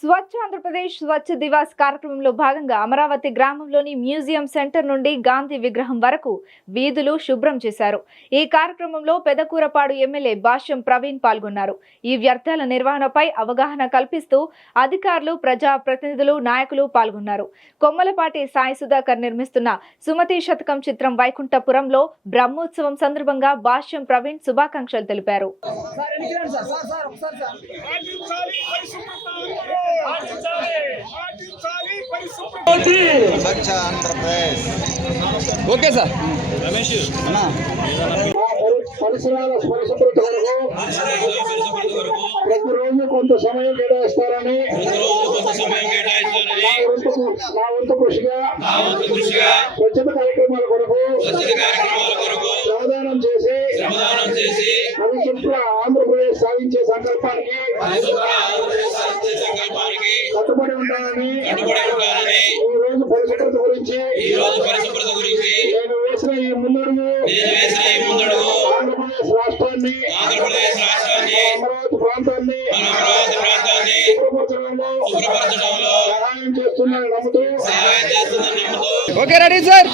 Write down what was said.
స్వచ్ఛ ఆంధ్రప్రదేశ్ స్వచ్ఛ దివాస్ కార్యక్రమంలో భాగంగా అమరావతి గ్రామంలోని మ్యూజియం సెంటర్ నుండి గాంధీ విగ్రహం వరకు వీధులు శుభ్రం చేశారు. ఈ కార్యక్రమంలో పెదకూరపాడు ఎమ్మెల్యే భాష్యం ప్రవీణ్ పాల్గొన్నారు. ఈ వ్యర్థాల నిర్వహణపై అవగాహన కల్పిస్తూ అధికారులు ప్రజా ప్రతినిధులు నాయకులు పాల్గొన్నారు. కొమ్మలపాటి సాయి సుధాకర్ నిర్మిస్తున్న సుమతి శతకం చిత్రం వైకుంఠపురంలో బ్రహ్మోత్సవం సందర్భంగా భాష్యం ప్రవీణ్ శుభాకాంక్షలు తెలిపారు. స్వచ్ఛ ఆంధ్రప్రదేశ్. Okay sir. పరిసరాల పరిశుభ్రత కొరకు ప్రతిరోజు కొంత సమయం కేటాయిస్తారని నా వంతు కృషిగా స్వచ్ఛత కార్యక్రమాల కొరకు శ్రమదానం చేసి పరిశుభ్ర ఆంధ్రప్రదేశ్ సాధించే సంకల్పానికి కట్టుబడి ఉండాలని ఈ రోజు పరిశుభ్రత గురించి నేను వేసిన ఈ ముందడుగు ఆంధ్రప్రదేశ్ రాష్ట్రాన్ని అమరావతి ప్రాంతాన్ని శుభ్రపరచడంలో సహాయం చేస్తుందని నమ్ముతూ ఓకే రెడీ సార్.